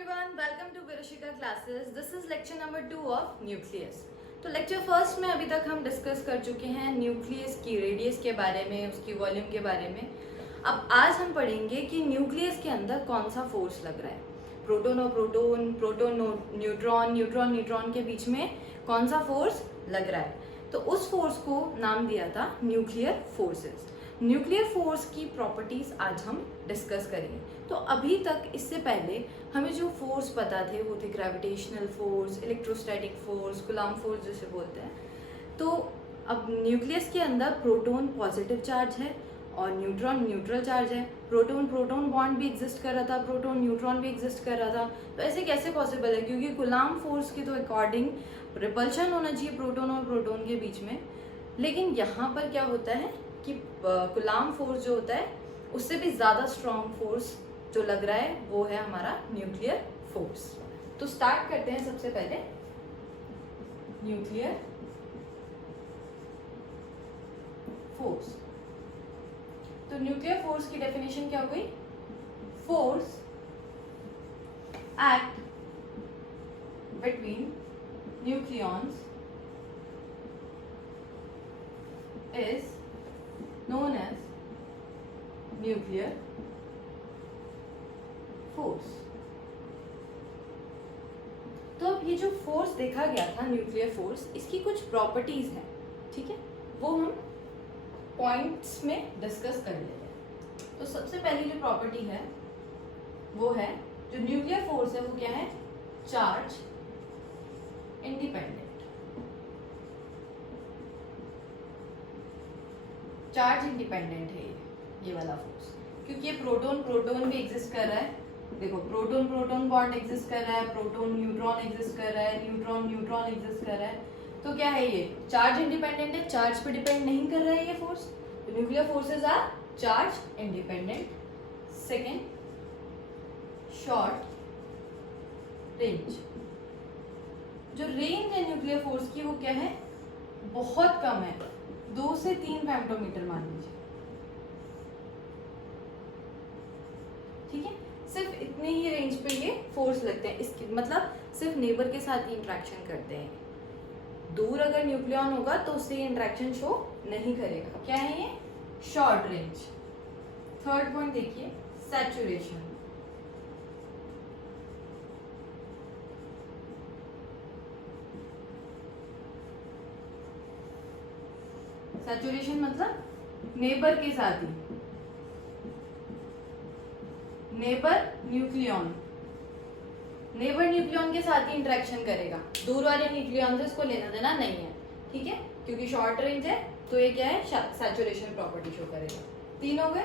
everyone, welcome to Virushika classes. This is lecture number 2 of nucleus. तो lecture first में अभी तक हम डिस्कस कर चुके हैं न्यूक्लियस की रेडियस के बारे में, उसकी वॉल्यूम के बारे में. अब आज हम पढ़ेंगे कि न्यूक्लियस के अंदर कौन सा फोर्स लग रहा है. प्रोटोन और proton, proton neutron, neutron neutron के बीच में कौन सा फोर्स लग रहा है. तो उस फोर्स को नाम दिया था न्यूक्लियर फोर्सेस. न्यूक्लियर फोर्स की प्रॉपर्टीज आज हम डिस्कस करेंगे. तो अभी तक इससे पहले हमें जो फोर्स पता थे वो थे gravitational force, electrostatic force, Coulomb force जिसे बोलते हैं. तो अब न्यूक्लियस के अंदर प्रोटोन पॉजिटिव चार्ज है और न्यूट्रॉन न्यूट्रल चार्ज है. प्रोटोन प्रोटोन बॉन्ड भी एग्जिस्ट कर रहा था, प्रोटोन न्यूट्रॉन भी एग्जिस्ट कर रहा था. तो ऐसे कैसे पॉसिबल है, क्योंकि कूलॉम फोर्स के तो अकॉर्डिंग रिपल्शन होना चाहिए प्रोटोन और प्रोटोन के बीच में. लेकिन यहाँ पर क्या होता है कि कूलॉम फोर्स जो होता है उससे भी ज़्यादा स्ट्रॉन्ग फोर्स जो लग रहा है वो है हमारा न्यूक्लियर फोर्स. तो स्टार्ट करते हैं सबसे पहले न्यूक्लियर फोर्स. तो न्यूक्लियर फोर्स की डेफिनेशन क्या हुई? Force act between nucleons is known as nuclear force. तो अब ये जो फोर्स देखा गया था न्यूक्लियर फोर्स, इसकी कुछ प्रॉपर्टीज हैं, ठीक है, वो हम पॉइंट्स में डिस्कस कर लेते हैं. तो सबसे पहली जो प्रॉपर्टी है वो है, जो न्यूक्लियर फोर्स है वो क्या है? Charge independent. चार्ज इंडिपेंडेंट है ये वाला फोर्स, क्योंकि ये प्रोटोन प्रोटोन भी एग्जिस्ट कर रहा है. देखो, प्रोटोन प्रोटोन बॉन्ड एग्जिस्ट कर रहा है, प्रोटोन न्यूट्रॉन एग्जिस्ट कर रहा है, न्यूट्रॉन न्यूट्रॉन एग्जिस्ट कर रहा है. तो क्या है ये? चार्ज इंडिपेंडेंट है, चार्ज पे डिपेंड नहीं कर रहा है ये फोर्स. तो nuclear forces are charge independent. Second, short range. जो रेंज है न्यूक्लियर फोर्स की वो क्या है? बहुत कम है, 2 से 3 फेम्टोमीटर मान लीजिए, ठीक है. सिर्फ इतने ही रेंज पे ये फोर्स लगते हैं. इसके मतलब सिर्फ नेबर के साथ ही इंटरेक्शन करते हैं. दूर अगर न्यूक्लियॉन होगा तो उससे ये इंटरेक्शन शो नहीं करेगा. क्या है ये? Short range. थर्ड पॉइंट देखिए, सैचुरेशन. सैचुरेशन मतलब नेबर के साथ ही, नेबर न्यूक्लियॉन के साथ ही इंटरेक्शन करेगा. दूर वाले न्यूक्लियॉन से इसको लेना देना नहीं है, ठीक है, क्योंकि शॉर्ट रेंज है. तो ये क्या है? सैचुरेशन प्रॉपर्टी शो करेगा. 3 हो गए.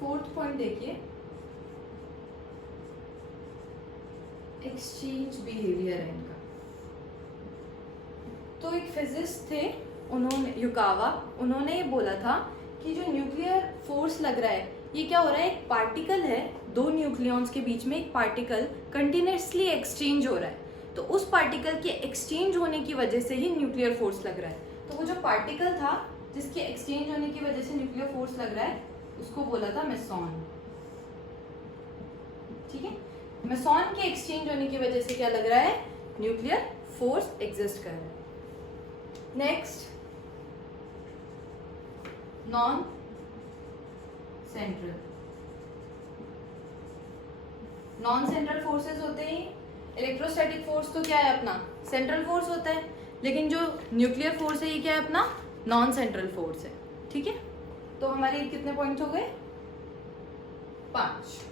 फोर्थ पॉइंट देखिए, एक्सचेंज बिहेवियर है इनका. तो एक फिजिस्ट थे, उन्होंने युकावा, उन्होंने ये बोला था कि जो न्यूक्लियर फोर्स लग रहा है ये क्या हो रहा है? एक पार्टिकल है, 2 न्यूक्लियॉन्स के बीच में एक पार्टिकल कंटिन्यूसली एक्सचेंज हो रहा है. तो उस पार्टिकल के एक्सचेंज होने की वजह से ही न्यूक्लियर फोर्स लग रहा है. तो वो जो पार्टिकल था जिसके एक्सचेंज होने की वजह से न्यूक्लियर फोर्स लग रहा है उसको बोला था मेसॉन, ठीक है. मेसॉन के एक्सचेंज होने की वजह से क्या लग रहा है? न्यूक्लियर फोर्स एग्जिस्ट कर रहा है. Next, non central. Non central forces होते हैं. इलेक्ट्रोस्टैटिक फोर्स तो क्या है अपना? सेंट्रल फोर्स होता है. लेकिन जो न्यूक्लियर फोर्स है ये क्या है अपना? नॉन सेंट्रल फोर्स है, ठीक है. तो हमारे कितने पॉइंट्स हो गए? 5.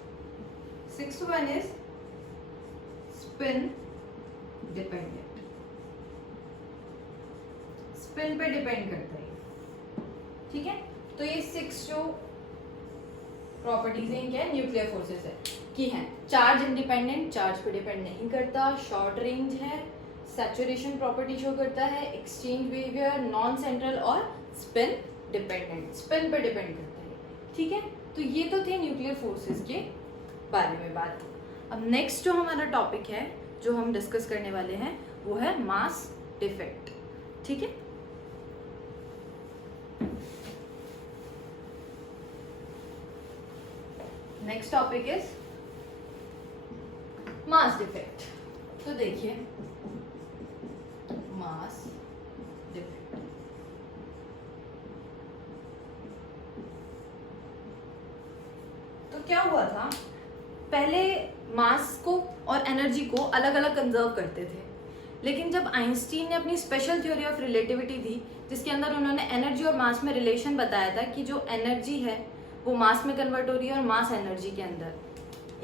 6th one is spin dependent. Spin पे डिपेंड करता है, ठीक है. तो ये 6 जो प्रॉपर्टीज हैं क्या है? न्यूक्लियर फोर्सेस है की हैं. चार्ज इंडिपेंडेंट, चार्ज पे डिपेंड नहीं करता, शॉर्ट रेंज है, सैचुरेशन प्रॉपर्टी शो करता है, एक्सचेंज बिहेवियर, नॉन सेंट्रल और स्पिन डिपेंडेंट, स्पिन पे डिपेंड करता है, ठीक है. तो ये तो थे न्यूक्लियर फोर्सेस के बारे में बात. अब नेक्स्ट जो हमारा टॉपिक है जो हम डिस्कस करने वाले हैं वो है मास डिफेक्ट, ठीक है. Next topic is mass defect. तो देखिए मास डिफेक्ट, तो क्या हुआ था, पहले मास को और एनर्जी को अलग अलग कंजर्व करते थे, लेकिन जब आइंस्टीन ने अपनी स्पेशल थ्योरी ऑफ रिलेटिविटी दी जिसके अंदर उन्होंने एनर्जी और मास में रिलेशन बताया था कि जो एनर्जी है वो मास में कन्वर्ट हो रही है और मास एनर्जी के अंदर,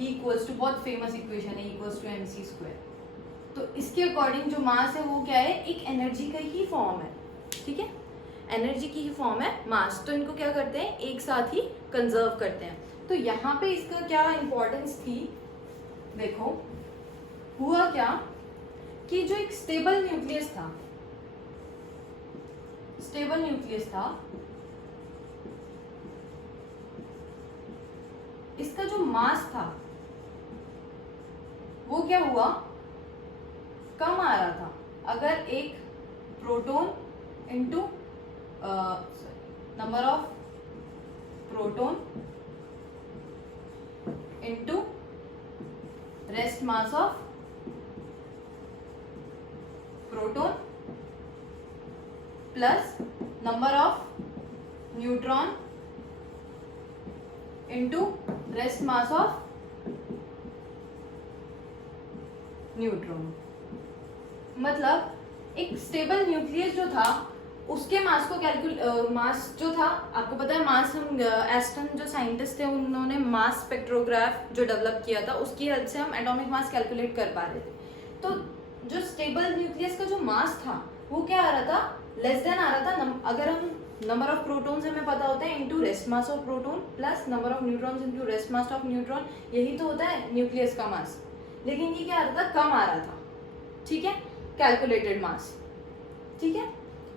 इक्वल्स टू, बहुत फेमस इक्वेशन है, इक्वल्स टू mc²। तो इसके अकॉर्डिंग जो मास है वो क्या है, एक एनर्जी का ही फॉर्म है, ठीक है, एनर्जी की ही फॉर्म है मास। तो इनको क्या करते हैं, एक साथ ही कंजर्व करते हैं। तो यहाँ पे इसका क्या इंपॉर्टेंस थी, देखो हुआ क्या कि जो एक स्टेबल न्यूक्लियस था, स्टेबल न्यूक्लियस था, इसका जो मास था वो क्या हुआ, कम आ रहा था। अगर एक proton into number of proton into rest mass of proton plus number of neutron into rest mass of neutron, मतलब एक स्टेबल न्यूक्लियस जो था उसके मास को मास जो था, आपको पता है मास, हम एस्टन जो साइंटिस्ट थे उन्होंने मास स्पेक्ट्रोग्राफ जो डेवलप किया था उसकी हेल्प से हम एटॉमिक मास कैलकुलेट कर पा रहे थे। तो जो स्टेबल न्यूक्लियस का जो मास था वो क्या आ रहा था, लेस देन आ रहा था। अगर हम नंबर ऑफ प्रोटॉन्स हमें पता होता है into rest mass of proton plus number of neutrons into rest mass of neutron, यही तो होता है न्यूक्लियस का मास। लेकिन ये क्या आ रहा था, कम आ रहा था, ठीक है, कैलकुलेटेड मास, ठीक है।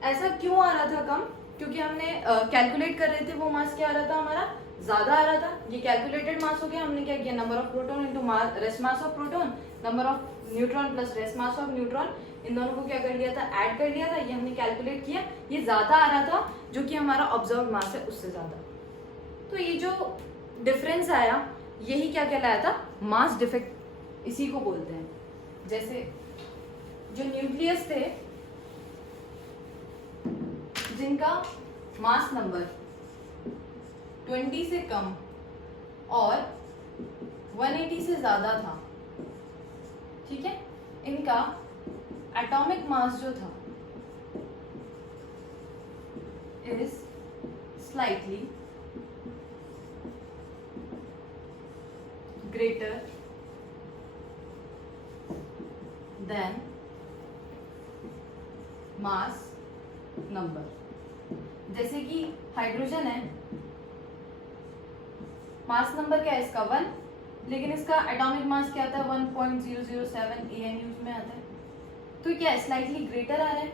ऐसा क्यों आ रहा था कम, क्योंकि हमने कैलकुलेट कर रहे थे, वो मास क्या आ रहा था हमारा, ज्यादा आ रहा था। ये कैलकुलेटेड मास हो गया, हमने क्या किया, number of proton into rest mass of proton, number of neutron plus rest mass of neutron, इन दोनों को क्या कर लिया था, ऐड कर लिया था, ये हमने कैलकुलेट किया, ये ज्यादा आ रहा था जो कि हमारा ऑब्जर्व मास है उससे ज्यादा। तो ये जो डिफरेंस आया यही क्या कहलाया था, मास डिफेक्ट, इसी को बोलते हैं। जैसे जो न्यूक्लियस थे जिनका मास नंबर 20 से कम और 180 से ज्यादा था, ठीक है, इनका एटॉमिक मास जो था is slightly greater then mass number. जैसे कि हाइड्रोजन है, मास नंबर क्या है इसका 1, लेकिन इसका एटॉमिक मास क्या आता है 1.007 ANUs में आता है। तो क्या है, स्लाइटली ग्रेटर आ रहा है,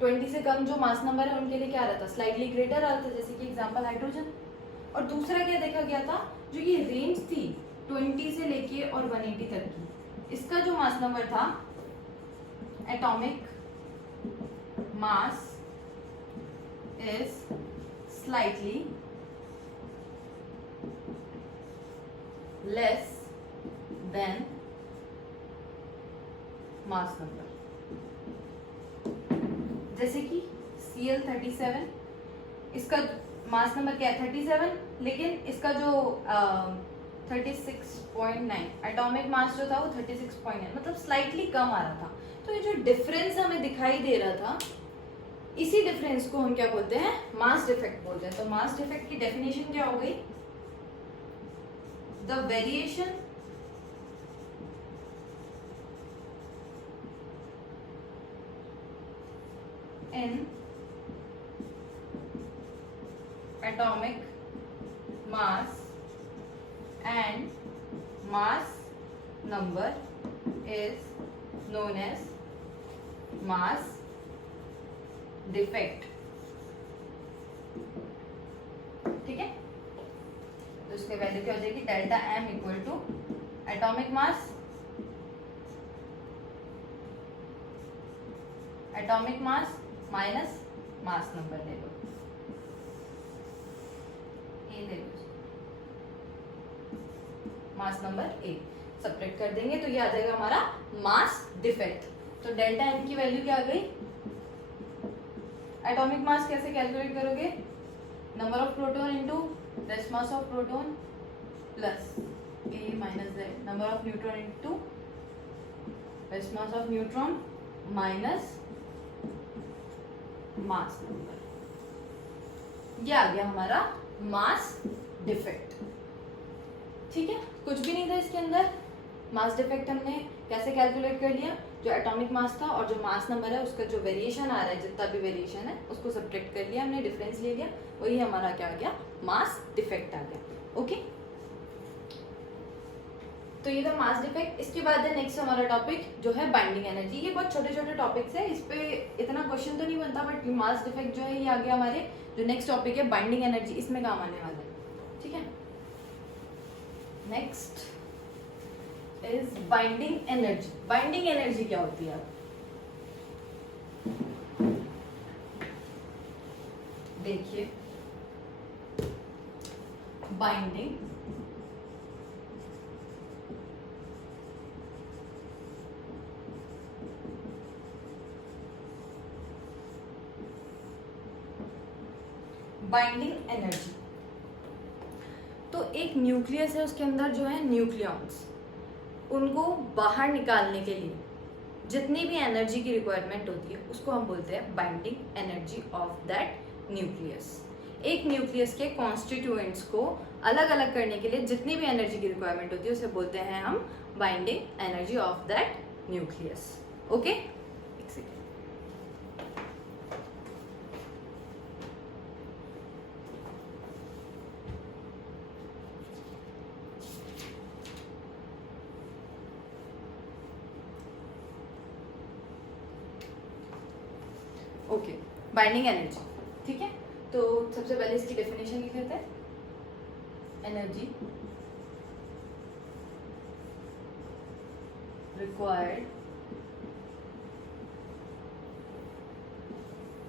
20 से कम जो मास नंबर है उनके लिए क्या आ रहा था, स्लाइटली ग्रेटर आ रहा था, जैसे कि एग्जांपल हाइड्रोजन। और दूसरा क्या देखा गया था, जो ये रेंज थी 20 से लेके और 180 तक की, इसका जो मास नंबर था, atomic mass is slightly less than mass number। जैसे कि Cl37, इसका मास नंबर क्या है 37, लेकिन इसका जो 36.9 एटॉमिक मास जो था वो 36.9, मतलब स्लाइटली कम आ रहा था। तो ये जो डिफरेंस हमें दिखाई दे रहा था, इसी डिफरेंस को हम क्या बोलते हैं, मास डिफेक्ट बोलते हैं। तो मास डिफेक्ट की डेफिनेशन क्या हो गई, the variation in atomic mass and mass number is known as mass defect, ठीक है। तो इसकी वैल्यू क्या हो जाएगी, delta M equal to atomic mass minus mass number ले लो, ए ले लो, मास नंबर ए। सेपरेट कर देंगे तो ये आ जाएगा हमारा मास डिफेक्ट। तो डेल्टा एन की वैल्यू क्या आ गई? एटॉमिक मास कैसे कैलकुलेट करोगे? Number of proton into rest mass of proton plus A minus Z, number of neutron into rest mass of neutron minus mass number. ये आ गया हमारा मास defect. ठीक है, कुछ भी नहीं था इसके अंदर। मास डिफेक्ट हमने कैसे कैलकुलेट कर लिया? जो एटॉमिक मास था और जो मास नंबर है उसका जो वेरिएशन आ रहा है, जितना भी वेरिएशन है उसको सब्ट्रैक्ट कर लिया हमने, डिफरेंस ले लिया, वही हमारा क्या आ गया? मास डिफेक्ट आ गया। ओके, तो ये था मास डिफेक्ट। इसके बाद है नेक्स्ट हमारा टॉपिक जो है बाइंडिंग एनर्जी। ये बहुत छोटे छोटे टॉपिक्स है, इस पे इतना क्वेश्चन तो नहीं बनता, बट मास डिफेक्ट जो है ये आ गया हमारे जो नेक्स्ट टॉपिक है बाइंडिंग एनर्जी, इसमें काम आने वाला है। ठीक है, next is binding energy. Binding energy क्या होती है? देखिए, बाइंडिंग बाइंडिंग एनर्जी तो एक न्यूक्लियस है, उसके अंदर जो है न्यूक्लियॉन्स, उनको बाहर निकालने के लिए जितनी भी एनर्जी की रिक्वायरमेंट होती है उसको हम बोलते हैं binding energy of that nucleus. एक न्यूक्लियस के कॉन्स्टिट्यूएंट्स को अलग अलग करने के लिए जितनी भी एनर्जी की रिक्वायरमेंट होती है उसे बोलते हैं हम binding energy of that nucleus. Okay, okay, binding energy. ठीक है, तो सबसे पहले इसकी डेफिनेशन लिख लेते हैं। Energy required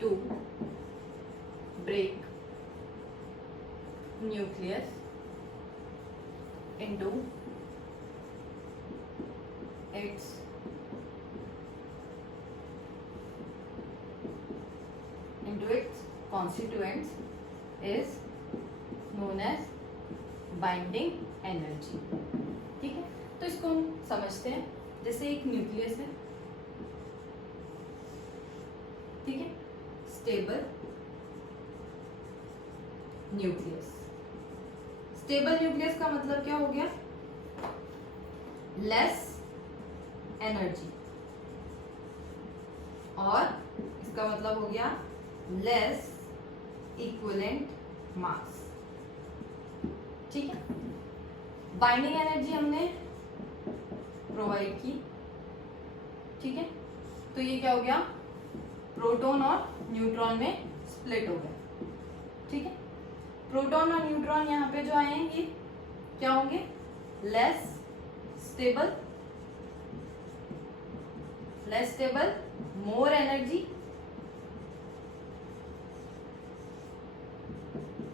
to break nucleus into its constituents is known as binding energy। ठीक है, तो इसको हम समझते हैं। जैसे एक न्यूक्लियस है, ठीक है, स्टेबल न्यूक्लियस। स्टेबल न्यूक्लियस का मतलब क्या हो गया? लेस एनर्जी, और इसका मतलब हो गया लेस इक्विवेलेंट मास। ठीक है, बाइंडिंग एनर्जी हमने प्रोवाइड की। ठीक है, तो ये क्या हो गया? प्रोटॉन और न्यूट्रॉन में स्प्लिट हो गया। ठीक है, प्रोटॉन और न्यूट्रॉन यहाँ पे जो आए हैं ये क्या होंगे? लेस स्टेबल, मोर एनर्जी,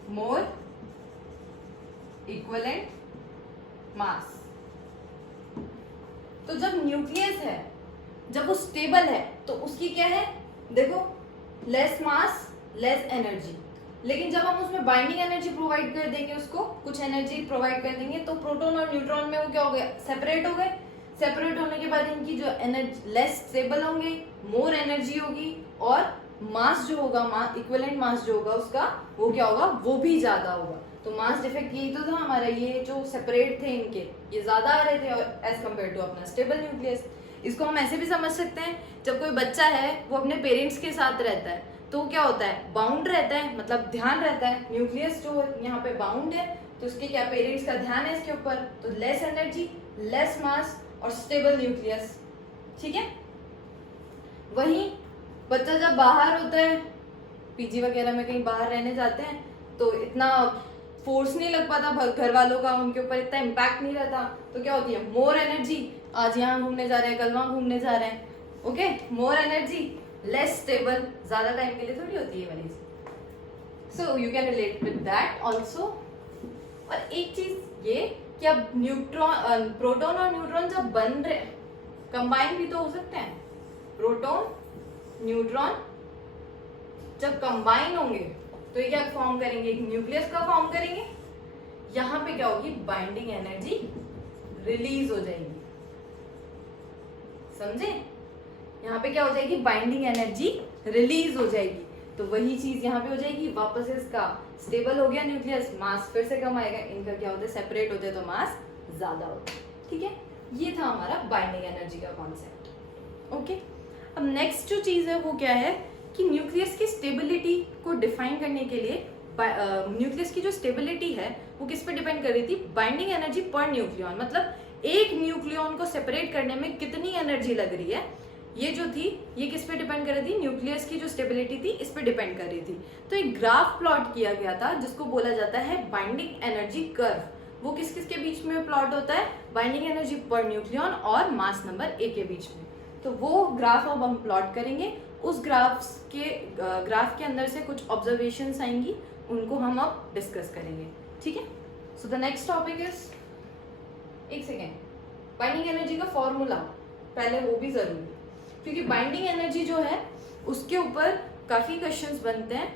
मोर इक्विवेलेंट मास। तो जब न्यूक्लियस है, जब वो स्टेबल है तो उसकी क्या है? देखो, लेस मास लेस एनर्जी। लेकिन जब हम उसमें बाइंडिंग एनर्जी प्रोवाइड कर देंगे, उसको कुछ एनर्जी प्रोवाइड कर देंगे, तो प्रोटॉन और न्यूट्रॉन में वो क्या हो गया? सेपरेट हो गए। सेपरेट होने के बाद इनकी जो एनर्जी लेस स्टेबल होंगे, मोर एनर्जी होगी, और मास जो होगा, इक्विवेलेंट मास जो होगा उसका, वो क्या होगा? वो भी ज्यादा होगा। तो मास डिफेक्ट यही तो था हमारा, ये जो सेपरेट थे इनके, ये ज्यादा आ रहे थे एज कम्पेयर टू अपना स्टेबल न्यूक्लियस। इसको हम ऐसे भी समझ सकते हैं, जब कोई बच्चा है वो अपने पेरेंट्स के साथ रहता है तो क्या होता है? बाउंड रहता है, मतलब ध्यान रहता है। न्यूक्लियस जो यहाँ पे बाउंड है तो उसके क्या, पेरेंट्स का ध्यान है इसके ऊपर, तो लेस एनर्जी, लेस मास और स्टेबल न्यूक्लियस। ठीक है, वहीं बच्चा जब बाहर होता है, पीजी वगैरह में कहीं बाहर रहने जाते हैं, तो इतना फोर्स नहीं लग पाता घर वालों का, उनके ऊपर इतना इम्पैक्ट नहीं रहता, तो क्या होती है? मोर एनर्जी, आज यहाँ घूमने जा रहे हैं, कल वहाँ घूमने जा रहे हैं। Okay, more energy, less stable, ज्यादा टाइम के लिए थोड़ी होती है वाली। So you can relate with that also. और एक चीज ये कि अब न्यूट्रॉन प्रोटॉन और न्यूट्रॉन जब बन रहे कंबाइन भी तो हो सकते हैं। प्रोटॉन न्यूट्रॉन जब कंबाइन होंगे तो ये क्या फॉर्म करेंगे, एक न्यूक्लियस का फॉर्म करेंगे। यहां पे क्या होगी, बाइंडिंग एनर्जी रिलीज हो जाएगी, समझे? यहाँ पे क्या हो जाएगी, बाइंडिंग एनर्जी रिलीज हो जाएगी। तो वही चीज यहाँ पे हो जाएगी, वापस इसका स्टेबल हो गया न्यूक्लियस, मास फिर से कम आएगा। इनका क्या होता है, सेपरेट होते हैं तो मास ज्यादा होता है। ठीक है, ये था हमारा बाइंडिंग एनर्जी का कॉन्सेप्ट। ओके, अब नेक्स्ट जो चीज है वो क्या है कि न्यूक्लियस की स्टेबिलिटी को डिफाइन करने के लिए न्यूक्लियस की जो स्टेबिलिटी है वो किस पे डिपेंड कर रही थी, बाइंडिंग एनर्जी पर न्यूक्लियन, मतलब एक न्यूक्लियन को सेपरेट करने में कितनी एनर्जी लग रही है, ये जो थी ये किस पे डिपेंड कर रही थी, न्यूक्लियस की जो स्टेबिलिटी थी इस पे डिपेंड कर रही थी। तो एक ग्राफ प्लॉट किया गया था जिसको बोला जाता है बाइंडिंग एनर्जी कर्व। वो किस किस के बीच में प्लॉट होता है, बाइंडिंग एनर्जी पर न्यूक्लियन और मास नंबर ए के बीच में। तो वो ग्राफ अब हम प्लॉट करेंगे। उस ग्राफ के अंदर से कुछ ऑब्जर्वेशंस आएंगी, उनको हम अब डिस्कस करेंगे। ठीक है, so the next topic is, एक सेकेंड, बाइंडिंग एनर्जी का फॉर्मूला पहले वो भी जरूरी है, क्योंकि बाइंडिंग एनर्जी जो है उसके ऊपर काफी क्वेश्चंस बनते हैं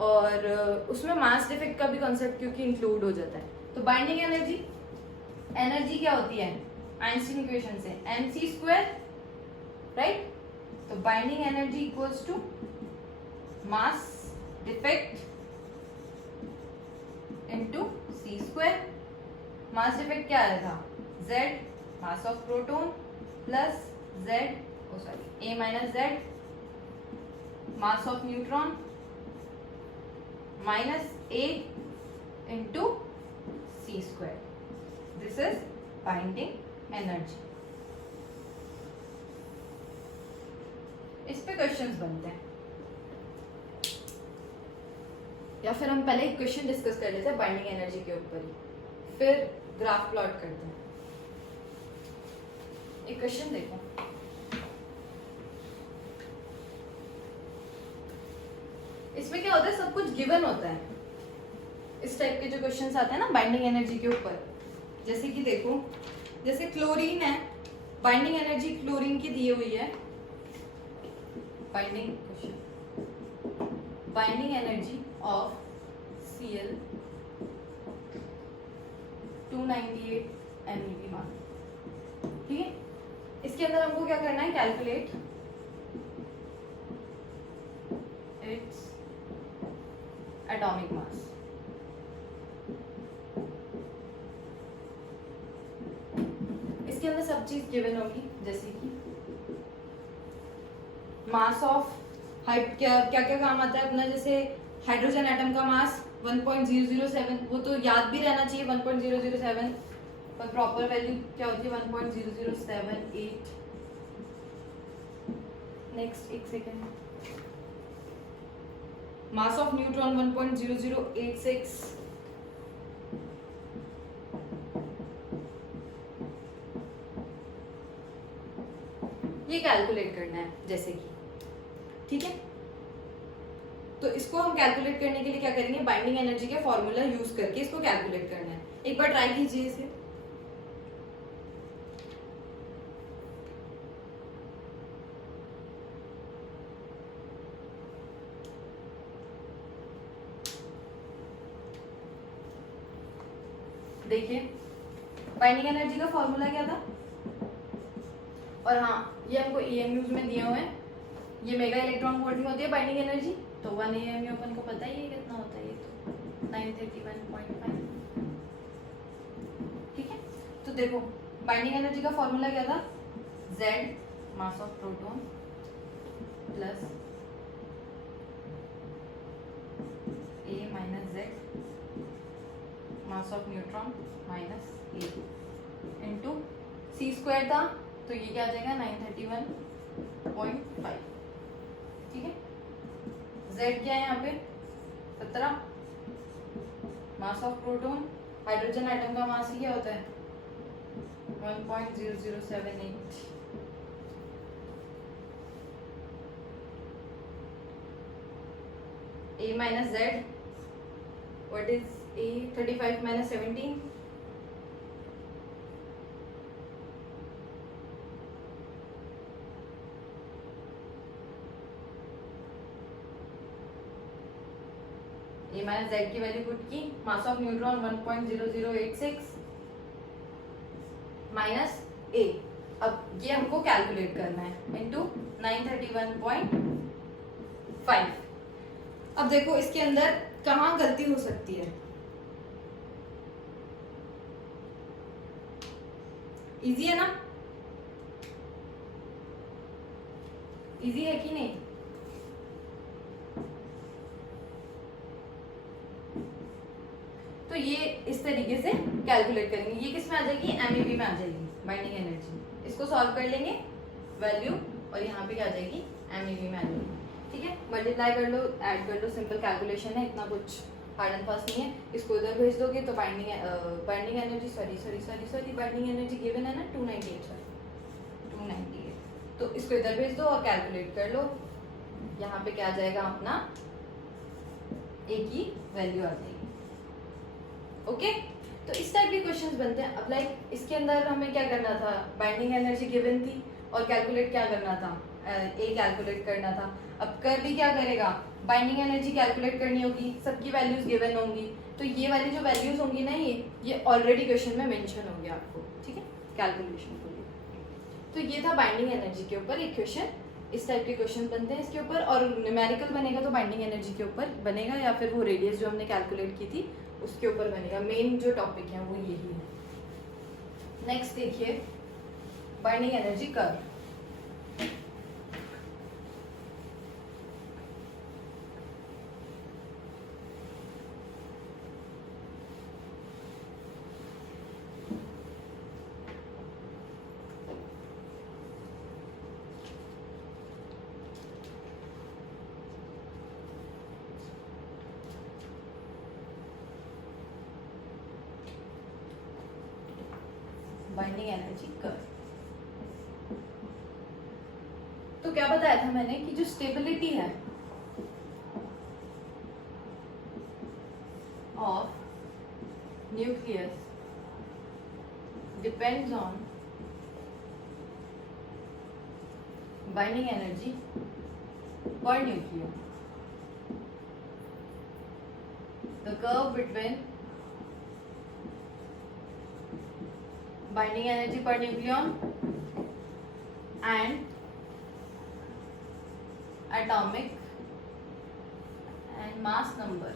और उसमें मास डिफेक्ट का भी कॉन्सेप्ट क्योंकि इंक्लूड हो जाता है। तो बाइंडिंग एनर्जी, एनर्जी क्या होती है, आइंस्टीन इक्वेशन से mc², राइट? तो binding energy equals to mass defect into c²। Mass defect क्या आया था, z mass of proton plus z a minus z mass of neutron minus a into c²। This is binding energy. इस पे questions बनते हैं, या फिर हम पहले एक क्वेश्चन डिस्कस कर लेते हैं बाइंडिंग एनर्जी के ऊपर ही, फिर ग्राफ प्लॉट करते हैं। एक क्वेश्चन देखो, इसमें क्या होता है, सब कुछ गिवन होता है। इस टाइप के जो क्वेश्चंस आते हैं ना बाइंडिंग एनर्जी के ऊपर, जैसे कि देखो, जैसे क्लोरीन है, बाइंडिंग एनर्जी क्लोरीन की दी हुई है, binding energy of Cl 298 MeV मान, ठीक है? इसके अंदर हमको क्या करना है, कैलकुलेट इट्स एटॉमिक मास। इसके अंदर सब चीज गिवन होगी, जैसे कि मास ऑफ हाइट, क्या क्या क्या काम आता है अपना, जैसे हाइड्रोजन एटम का मास 1.007, वो तो याद भी रहना चाहिए 1.007, पर प्रॉपर वैल्यू क्या होती है 1.0078। नेक्स्ट, एक सेकेंड, मास ऑफ न्यूट्रॉन 1.0086, ये कैलकुलेट करना है जैसे कि, ठीक है? तो इसको हम कैलकुलेट करने के लिए क्या करेंगे, बाइंडिंग एनर्जी के फॉर्मूला यूज करके इसको कैलकुलेट करना है। एक बार ट्राई कीजिए इसे। देखिए, बाइंडिंग एनर्जी का फॉर्मूला क्या था, और हाँ ये हमको EMUs में दिए हुए हैं। ये मेगा इलेक्ट्रॉन वोल्ट में होती है बाइंडिंग एनर्जी, तो 1 AMU अपन को पता ही है कितना होता है, ये तो 931.5। ठीक है, तो देखो बाइंडिंग एनर्जी का फॉर्मूला क्या था, Z mass of proton plus A minus Z mass of neutron minus A into c² था, तो ये क्या आ जाएगा 931.5। ठीक है, Z क्या है यहाँ पे 17, मास ऑफ प्रोटॉन, हाइड्रोजन एटम का मास ही क्या होता है 1.0078। A minus Z, what is A 35 minus 17. A minus Z की वैल्यू पुट की, मास ऑफ न्यूट्रॉन 1.0086 माइनस A। अब ये हमको कैलकुलेट करना है इनटू 931.5। अब देखो इसके अंदर कहाँ गलती हो सकती है। इजी है ना, इजी है कि नहीं? तो ये इस तरीके से कैलकुलेट करेंगे। ये किस में आ जाएगी? एमईवी में आ जाएगी, बाइंडिंग एनर्जी। इसको सॉल्व कर लेंगे वैल्यू, और यहाँ पे क्या आ जाएगी? एमईवी में आ जाएगी। ठीक है, मल्टीप्लाई कर लो, ऐड कर लो, सिंपल कैलकुलेशन है, इतना कुछ हार्ड एंड फास्ट नहीं है। इसको इधर भेज दोगे तो binding energy binding energy given है ना 298। तो इसको इधर भेज दो और कैलकुलेट कर लो। यहाँ पे क्या आ जाएगा? अपना ए की वैल्यू आ जाएगी। ओके, तो इस टाइप के क्वेश्चंस बनते हैं। अब लाइक इसके अंदर हमें क्या करना था? बाइंडिंग एनर्जी गिवन थी और कैलकुलेट क्या करना था? ए कैलकुलेट करना था। अब कर भी क्या करेगा? बाइंडिंग एनर्जी कैलकुलेट करनी होगी, सबकी वैल्यूज गिवन होंगी। तो ये वाली जो वैल्यूज होंगी ना, ये ऑलरेडी क्वेश्चन में मेंशन हो गया आपको। ठीक है, कैलकुलेशन के लिए। तो ये था बाइंडिंग एनर्जी के ऊपर एक क्वेश्चन। इस टाइप के क्वेश्चन बनते हैं इसके ऊपर, और न्यूमेरिकल बनेगा तो बाइंडिंग एनर्जी के ऊपर बनेगा, या फिर वो रेडियस जो हमने कैलकुलेट की थी उसके ऊपर बनेगा। मेन जो टॉपिक है वो यही है। नेक्स्ट देखिए, binding energy curve. Binding energy curve. तो क्या बताया था मैंने कि जो स्टेबिलिटी है of nucleus depends on binding energy per nucleus. The curve between binding energy per nucleon and atomic and mass number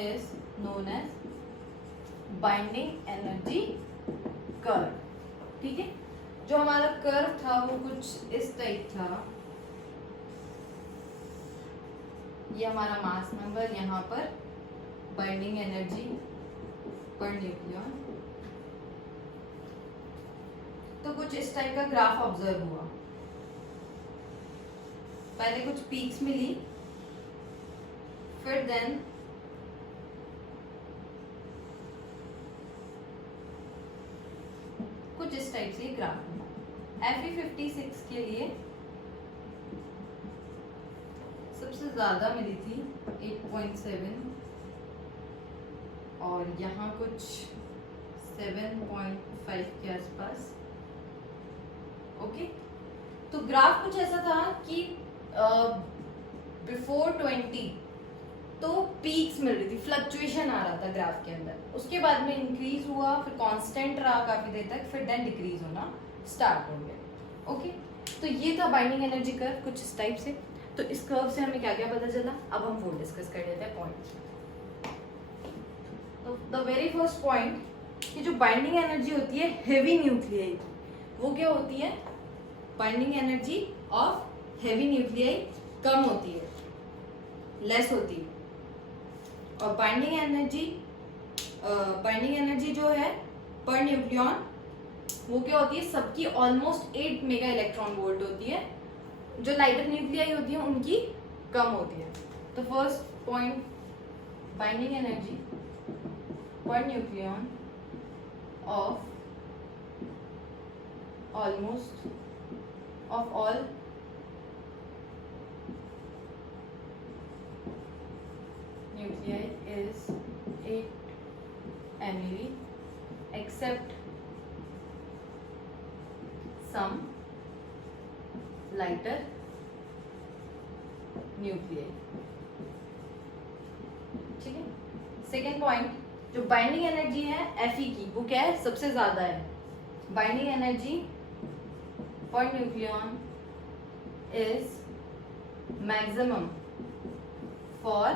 is known as binding energy curve। ठीक है, जो हमारा कर्व था वो कुछ इस टाइप था। ये हमारा मास नंबर, यहाँ पर बाइंडिंग एनर्जी पर न्यूक्लियन। तो कुछ इस टाइप का ग्राफ ऑब्जर्व हुआ। पहले कुछ पीक्स मिली, फिर देन कुछ इस टाइप से ग्राफ मिला। Fe56 के लिए सबसे ज्यादा मिली थी 8.7, और यहाँ कुछ 7.5 के आसपास। ओके, तो ग्राफ कुछ ऐसा था कि बिफोर 20 तो पीक्स मिल रही थी, फ्लक्चुएशन आ रहा था ग्राफ के अंदर। उसके बाद में इंक्रीज हुआ, फिर कांस्टेंट रहा काफी देर तक, फिर देन डिक्रीज होना स्टार्ट हो गया। ओके, तो ये था बाइंडिंग एनर्जी कर्व कुछ इस टाइप से। तो इस कर्व से हमें क्या क्या पता चला, अब हम वो डिस्कस कर लेते हैं पॉइंट। तो द वेरी फर्स्ट पॉइंट कि जो बाइंडिंग एनर्जी होती है हेवी न्यूक्लियाई, वो क्या होती है? Binding energy of heavy nuclei कम होती है, लेस होती है। और बाइंडिंग एनर्जी जो है पर न्यूक्लियन, वो क्या होती है? सबकी ऑलमोस्ट 8 मेगा इलेक्ट्रॉन वोल्ट होती है। जो लाइटर न्यूक्लियाई होती है उनकी कम होती है। तो first point, binding energy per nucleon of almost of all nuclei is 8 MeV except some lighter nuclei. ठीक है. सेकेंड पॉइंट, जो बाइंडिंग एनर्जी है Fe की, वो क्या है, सबसे ज्यादा है. Binding energy per nucleon is maximum for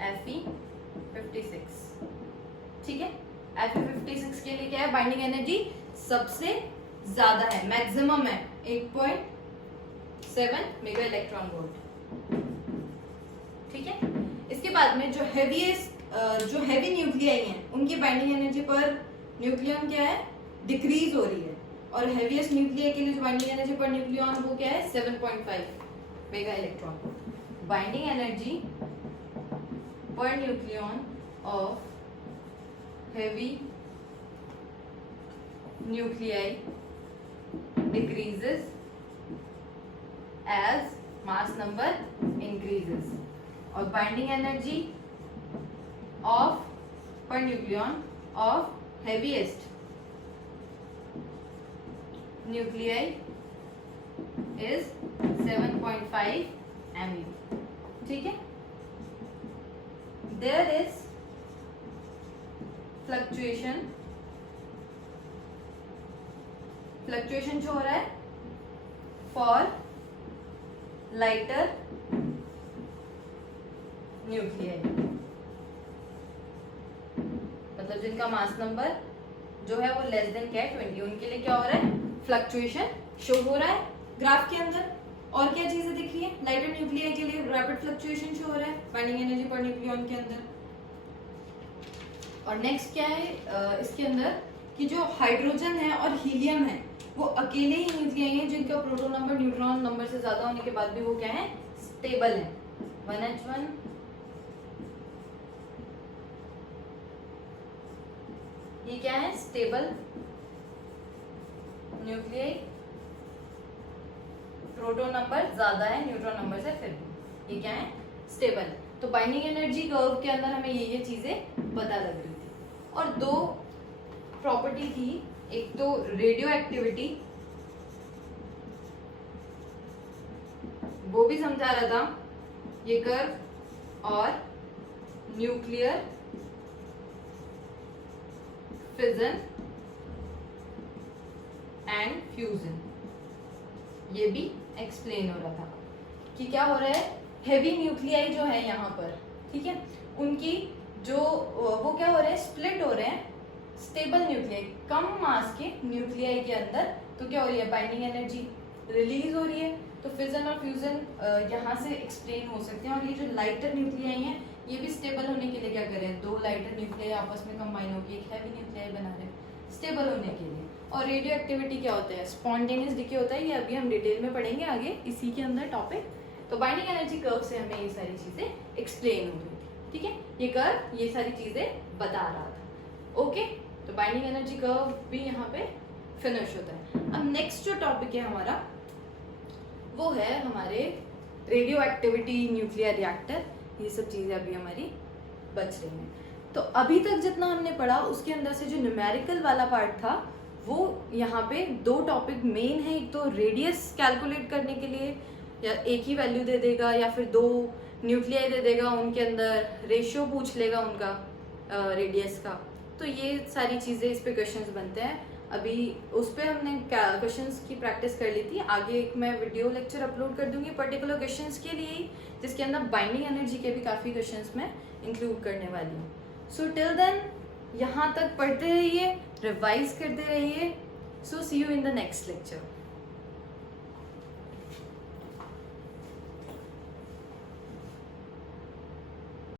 Fe56. ठीक है. Fe56 के लिए क्या है, बाइंडिंग एनर्जी सबसे ज्यादा है, मैक्सिमम है 8.7 मेगा इलेक्ट्रॉन वोल्ट. ठीक है. इसके बाद में जो हैवी न्यूक्लियाई हैं, उनकी बाइंडिंग एनर्जी पर न्यूक्लियन क्या है, डिक्रीज हो रही है. और हैवीएस्ट न्यूक्लियाई के लिए जो बाइंडिंग एनर्जी पर न्यूक्लियन वो क्या है, 7.5 mega electron. Binding energy per nucleon of heavy nuclei decreases as mass number increases. और binding energy of per nucleon of heaviest nuclei is 7.5 MeV. ठीक है. देयर इज फ्लक्चुएशन जो हो रहा है फॉर लाइटर न्यूक्लियाई, मतलब जिनका मास नंबर जो है वो लेस देन क्या है 20, उनके लिए क्या हो रहा है, फ्लक्चुएशन शो हो रहा है ग्राफ के अंदर. और क्या चीजें दिख रही है, लाइटर न्यूक्लियाई के लिए रैपिड फ्लक्चुएशन शो हो रहा है बाइंडिंग एनर्जी पर न्यूक्लियन के अंदर. और नेक्स्ट क्या है इसके अंदर कि जो हाइड्रोजन है और हीलियम है वो अकेले ही न्यूक्लियाई हैं जिनका प्रोटॉन नंबर न्यूट्रॉन नंबर से ज्यादा होने के बाद भी वो क्या है, स्टेबल है. 1H1 ये क्या है, स्टेबल न्यूक्लियाई. प्रोटॉन नंबर ज्यादा है न्यूट्रॉन नंबर से, फिर भी ये क्या है, स्टेबल. तो बाइंडिंग एनर्जी कर्व के अंदर हमें ये चीजें पता लग रही थी. और दो प्रॉपर्टी थी, एक तो रेडियो एक्टिविटी, वो भी समझा रहा था ये कर्व, और न्यूक्लियर फिजन एंड फ्यूजन, ये भी एक्सप्लेन हो रहा था कि क्या हो रहा है, हेवी न्यूक्लियाई जो है यहाँ पर, ठीक है, उनकी जो वो क्या हो रहे हैं, स्प्लिट हो रहे हैं स्टेबल न्यूक्लियाई, कम मास के न्यूक्लियाई के अंदर. तो क्या हो रही है, बाइंडिंग एनर्जी रिलीज हो रही है. तो फिजन और फ्यूजन यहाँ से एक्सप्लेन हो सकते हैं. और ये जो लाइटर न्यूक्लियाई हैं ये भी स्टेबल होने के लिए क्या कर रहे हैं, दो लाइटर न्यूक्लियाई आपस में कंबाइन होकर एक हैवी न्यूक्लियाई बना रहे हैं स्टेबल होने के लिए. और रेडियो एक्टिविटी क्या होता है, स्पॉन्टेनियस डिके होता है. ये अभी हम डिटेल में पढ़ेंगे आगे इसी के अंदर टॉपिक. तो बाइंडिंग एनर्जी कर्व से हमें ये सारी चीजें एक्सप्लेन हो रही थी. ठीक है, ये कर्व ये सारी चीजें बता रहा था. ओके, तो बाइंडिंग एनर्जी कर्व भी यहाँ पे फिनिश होता है. अब नेक्स्ट जो टॉपिक है हमारा वो है हमारे रेडियो एक्टिविटी, न्यूक्लियर रिएक्टर, ये सब चीजें अभी हमारी बच रही हैं. तो अभी तक जितना हमने पढ़ा उसके अंदर से जो न्यूमेरिकल वाला पार्ट था वो यहाँ पे दो टॉपिक मेन है. एक तो रेडियस कैलकुलेट करने के लिए या एक ही वैल्यू दे देगा या फिर दो न्यूक्लियाई दे देगा, उनके अंदर रेशियो पूछ लेगा उनका रेडियस का. तो ये सारी चीज़ें इस पे क्वेश्चंस बनते हैं. अभी उस पर हमने क्वेश्चंस की प्रैक्टिस कर ली थी. आगे एक मैं वीडियो लेक्चर अपलोड कर दूंगी पर्टिकुलर क्वेश्चंस के लिए ही, जिसके अंदर बाइंडिंग एनर्जी के भी काफ़ी क्वेश्चंस मैं इंक्लूड करने वाली हूँ. सो टिल देन यहाँ तक पढ़ते रहिए, रिवाइज करते रहिए. So see you in the next lecture.